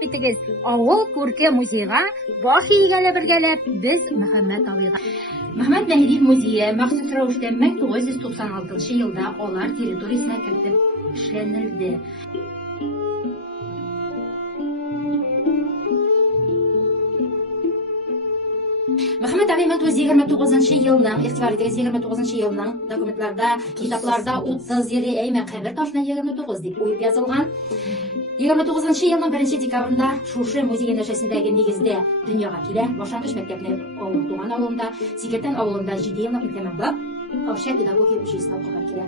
битегез. Авыл күрке музейга баш игәле бергәләп без Мөхәммәд Алыйга. Мөхәммәд Мәһди музее махсус рәвештә 1996 елда алар территориясенә кертеп эшләнелде. Мөхәммәд Али 1929 елның, игътибар итегез, 29 елның документларда, китапларда 30 елы әймә кабер ташына 29 дип уеп язылган. 29 елның 1 декабрында шушы музей нәшәсендәге нигездә дөньяга килә. Башлангыч мәктәпне туган авылында, Сикертән авылында 7 еллык тәмамлап, Авша педагогия училищесына укырга килә.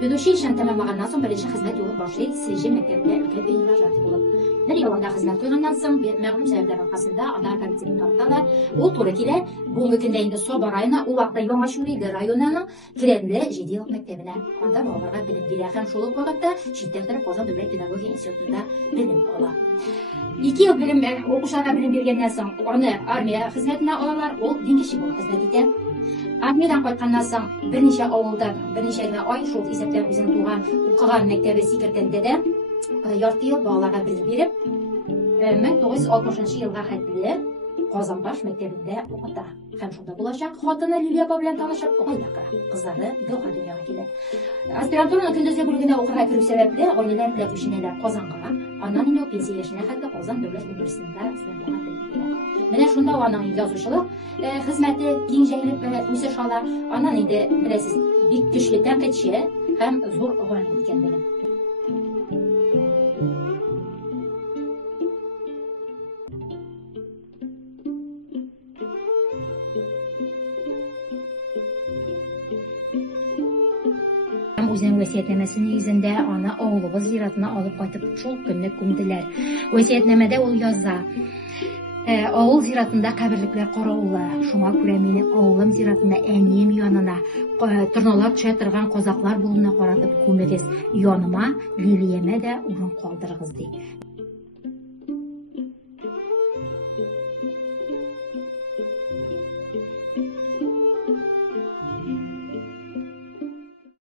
Педагогия тәмамлаганнан соң беренче хезмәт юлын башлый, Сежи мәктәбендә өлкән бейнажаты булып. Бер елында хезмәт куйганнан соң, мәгълүм сәбәпләр аркасында ана коллективын тапталар. Ул туры килә, бүгенге көндә инде Соба районы, ул вакытта Яңа Шүриле районының Кирәнле 7 еллык мәктәбенә. Анда балаларга белем бирә һәм шул ук вакытта читтән торып Казан дәүләт педагогия институтында белем ала. 2 ел белем укучыларга белем биргәннән соң, аны армия хезмәтенә алалар, ул диңгезче булып хезмәт итә. Армиядан кайтканнан соң берничә авылда, берничә ай шул исәптән үзенең туган укыган мәктәбе Сикертәндә дә ярты ел балаларга белем биреп, 1960 елга хәтле Казанбаш мәктәбендә укыта. Һәм шунда булачак хатыны Лилия апа белән танышып гаилә кора. Кызлары Гөлка дөньяга килә. Аспирантураның көндезге бүлегенә укырга керү сәбәпле гаиләләр белән күченәләр Казанга. Аннан инде пенсия яшенә хәтле Казан дәүләт университетында студентларга белем бирә. Менә шунда аның язучылык хезмәте киң җәелеп үсеш ала. Аннан инде беләсез, бик көчле тәнкыйтьче һәм зур галим икәнлеген. Үзенең васыятнамәсе нигезендә аны авылыбыз зиратына алып кайтып шул көнне күмделәр. Васыятнамәдә ул яза: авыл зиратында каберлекләр караулы. Шуңа күрә мине авылым зиратында әнием янына торналар төшә торган казаклар булуына каратып күмегез. Яныма, Лилиямә дә урын калдырыгыз ди.